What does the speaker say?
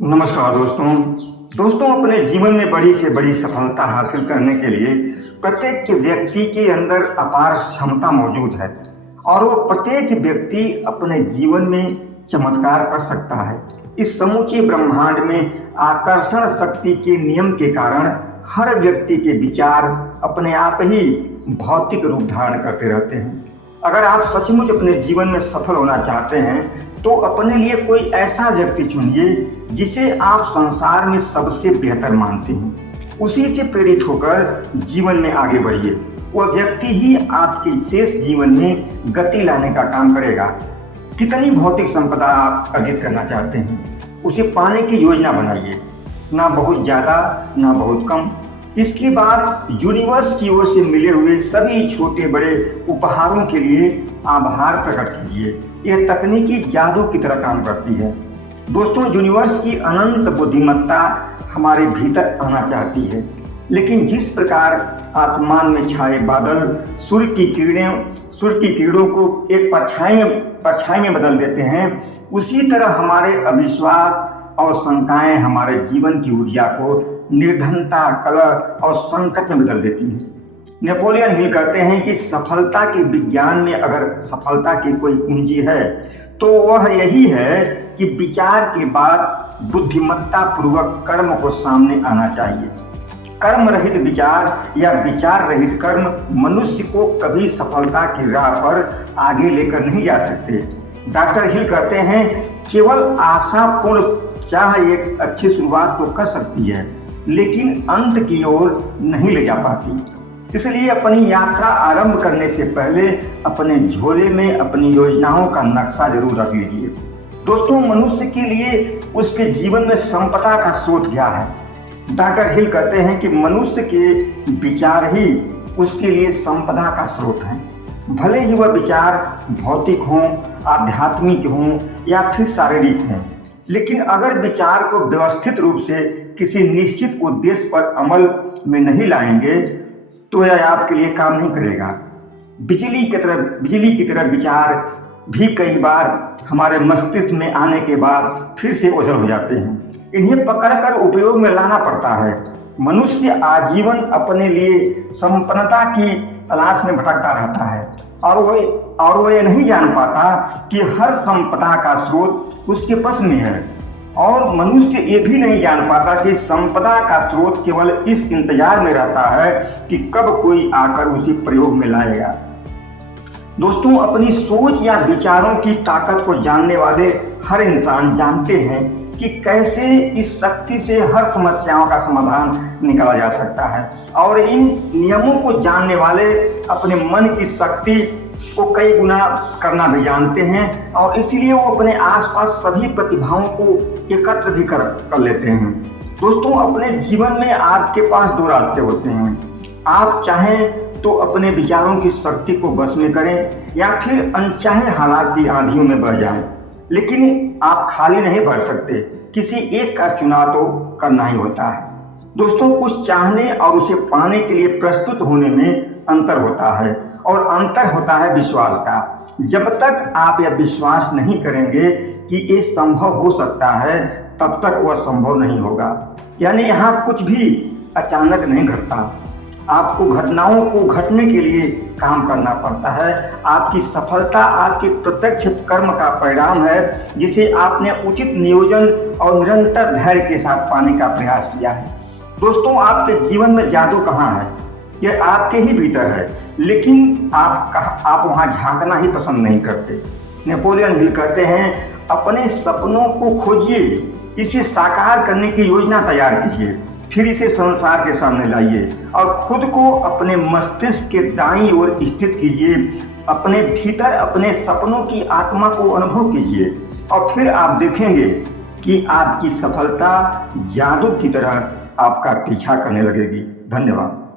नमस्कार दोस्तों अपने जीवन में बड़ी से बड़ी सफलता हासिल करने के लिए प्रत्येक व्यक्ति के अंदर अपार क्षमता मौजूद है और वो प्रत्येक व्यक्ति अपने जीवन में चमत्कार कर सकता है। इस समूचे ब्रह्मांड में आकर्षण शक्ति के नियम के कारण हर व्यक्ति के विचार अपने आप ही भौतिक रूप धारण करते रहते हैं। अगर आप सचमुच अपने जीवन में सफल होना चाहते हैं तो अपने लिए कोई ऐसा व्यक्ति चुनिए जिसे आप संसार में सबसे बेहतर मानते हैं। उसी से प्रेरित होकर जीवन में आगे बढ़िए। वह व्यक्ति ही आपके शेष जीवन में गति लाने का काम करेगा। कितनी भौतिक संपदा आप अर्जित करना चाहते हैं, उसे पाने की योजना बनाइए, ना बहुत ज़्यादा ना बहुत कम। इसके बाद यूनिवर्स की ओर से मिले हुए सभी छोटे बड़े उपहारों के लिए आभार प्रकट कीजिए। यह तकनीकी जादू की तरह काम करती है। दोस्तों, यूनिवर्स की अनंत बुद्धिमत्ता हमारे भीतर आना चाहती है, लेकिन जिस प्रकार आसमान में छाए बादल सूर्य की किरणों को एक परछाई में बदल देते हैं, उसी तरह हमारे अविश्वास और शंकाएं हमारे जीवन की ऊर्जा को निर्धनता, कलह और संकट में बदल देती हैं। नेपोलियन हिल कहते हैं कि सफलता के विज्ञान में अगर सफलता की कोई कुंजी है तो वह यही है कि विचार के बाद बुद्धिमत्ता पूर्वक कर्म को सामने आना चाहिए। कर्म रहित विचार या विचार रहित कर्म मनुष्य को कभी सफलता की राह पर आगे लेकर नहीं जा सकते। डॉक्टर हिल कहते हैं, केवल आशापूर्ण चाह एक अच्छी शुरुआत तो कर सकती है, लेकिन अंत की ओर नहीं ले जा पाती। इसलिए अपनी यात्रा आरंभ करने से पहले अपने झोले में अपनी योजनाओं का नक्शा जरूर रख लीजिए। दोस्तों, मनुष्य के लिए उसके जीवन में संपदा का स्रोत क्या है? डॉक्टर हिल कहते हैं कि मनुष्य के विचार ही उसके लिए संपदा का स्रोत है। भले ही वह विचार भौतिक हों, आध्यात्मिक हों या फिर शारीरिक हों, लेकिन अगर विचार को व्यवस्थित रूप से किसी निश्चित उद्देश्य पर अमल में नहीं लाएंगे तो यह आपके लिए काम नहीं करेगा। बिजली की तरह विचार भी कई बार हमारे मस्तिष्क में आने के बाद फिर से ओझल हो जाते हैं। इन्हें पकड़कर उपयोग में लाना पड़ता है। मनुष्य आजीवन अपने लिए संपन्नता की तलाश में भटकता रहता है और वो ये नहीं जान पाता कि हर संपदा का स्रोत उसके पास में है। और मनुष्य ये भी नहीं जान पाता कि संपदा का स्रोत केवल इस इंतजार में रहता है कि कब कोई आकर उसे प्रयोग में लाएगा। दोस्तों, अपनी सोच या विचारों की ताकत को जानने वाले हर इंसान जानते हैं कि कैसे इस शक्ति से हर समस्याओं का समाधान निकाला जा सकता है, और इन नियमों को जानने वाले अपने मन की शक्ति को कई गुना करना भी जानते हैं, और इसलिए वो अपने आसपास सभी प्रतिभाओं को एकत्र भी कर लेते हैं। दोस्तों, अपने जीवन में आपके पास दो रास्ते होते हैं। आप चाहें तो अपने विचारों की शक्ति को बस में करें या फिर अनचाहे हालात की आंधियों में बह जाएं, लेकिन आप खाली नहीं बढ़ सकते। किसी एक का चुनाव तो करना ही होता है। दोस्तों, कुछ चाहने और उसे पाने के लिए प्रस्तुत होने में अंतर होता है, और अंतर होता है विश्वास का। जब तक आप यह विश्वास नहीं करेंगे कि ये संभव हो सकता है, तब तक वह संभव नहीं होगा। यानी यहाँ कुछ भी अचानक नहीं घटता। आपको घटनाओं को घटने के लिए काम करना पड़ता है। आपकी सफलता आपके प्रत्यक्ष कर्म का परिणाम है, जिसे आपने उचित नियोजन और निरंतर धैर्य के साथ पाने का प्रयास किया है। दोस्तों, आपके जीवन में जादू कहाँ है? यह आपके ही भीतर है, लेकिन आप वहाँ झांकना ही पसंद नहीं करते। नेपोलियन हिल कहते हैं, अपने सपनों को खोजिए, इसे साकार करने की योजना तैयार कीजिए, फिर इसे संसार के सामने लाइए और खुद को अपने मस्तिष्क के दाईं ओर स्थित कीजिए। अपने भीतर अपने सपनों की आत्मा को अनुभव कीजिए, और फिर आप देखेंगे कि आपकी सफलता जादू की तरह आपका पीछा करने लगेगी। धन्यवाद।